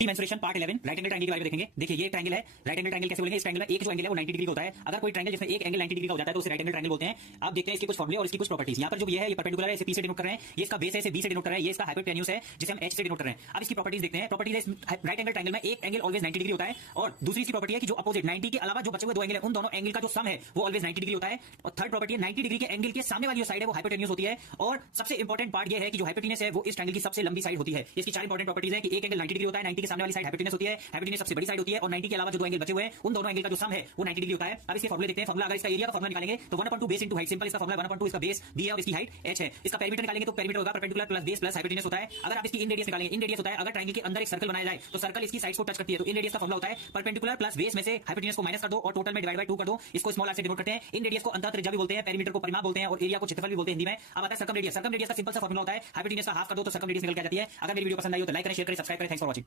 Mensuration part 11 right angle triangle के बारे में देखेंगे। देखिए ये ट्रायंगल है, राइट एंगल ट्रायंगल कैसे बोलेंगे? इस ट्रायंगल में एक जो एंगल है वो 90 डिग्री का होता है। अगर कोई ट्रायंगल जिसमें एक एंगल 90 डिग्री का हो जाता है तो उसे राइट एंगल ट्रायंगल बोलते हैं। आप देखते हैं इसके कुछ फॉर्मूले और इसकी कुछ प्रॉपर्टीज। यहाँ पर जो ये है ये परपेंडिकुलर है, इसे पी से डिनोट कर रहे हैं, ये इसका बेस है, इसे बी से डिनोट कर रहे हैं, ये इसका हाइपोटेन्यूज है जिसे हम एच से डिनोट कर रहे हैं। अब इसकी प्रॉपर्टीज देखते हैं। प्रॉपर्टीज है राइट एंगल ट्रायंगल में एक एंगल ऑलवेज 90 डिग्री होता है और दूसरी इसकी प्रॉपर्टी है कि जो अपोजिट 90 के अलावा जो बचे हुए दो एंगल है उन दोनों एंगल का जो सम है वो ऑलवेज 90 डिग्री होता है। और थर्ड प्रॉपर्टी है 90 डिग्री के एंगल के सामने वाली जो साइड है वो हाइपोटेन्यूज होती है। और सबसे इंपॉर्टेंट पार्ट ये है कि जो हाइपोटेन्यूज है वो इस ट्रायंगल की सबसे लंबी साइड होती है। इसकी चार इंपॉर्टेंट प्रॉपर्टीज है कि एक एंगल 90 डिग्री होता है, 90 के सामने वाली साइड हाइपोटेन्यूज होती है, हाइपोटेन्यूज सबसे बड़ी साइड होती है और 90 के अलावा जो दो एंगल बचे हुए हैं उन दोनों एंगल का जो सम है वो 90 डिग्री होता है। अब इसके फॉर्मूले देखते हैं। फॉर्मूला अगर इसका एरिया का फॉर्मूला निकालेंगे तो 1/2 बेस इनटू हाइट। सिंपल इसका फॉर्मूला 1/2 इसका बेस बी है और इसकी हाइट h है। इसका पेरीमीटर निकालेंगे तो पेरीमीटर होगा perpendicular plus base plus hypotenuse होता है। अगर आप इसकी इन रेडियस निकालेंगे, इन रेडियस होता है अगर ट्रायंगल के अंदर एक सर्कल बनाया जाए तो सर्कल इसकी साइड्स को टच करती है तो इन रेडियस का फॉर्मूला होता है परपेंडिकुलर प्लस बेस में से हाइपोटेन्यूज को माइनस कर दो और टोटल में डिवाइड बाय 2 कर दो। इसको स्मॉल r से डिनोट करते हैं। इन रेडियस को अंतः त्रिज्या भी बोलते हैं, पेरीमीटर को परिमाप बोलते हैं और एरिया को क्षेत्रफल भी बोलते हैं हिंदी में। अब आता है सर्कम रेडियस। सर्कम रेडियस का सिंपल सा फॉर्मूला होता है हाइपोटेन्यूज का हाफ कर दो तो सर्कम रेडियस निकल के आ जाती है। अगर मेरी वीडियो पसंद आई हो तो लाइक करें, शेयर करें, सब्सक्राइब करें। Thanks for watching.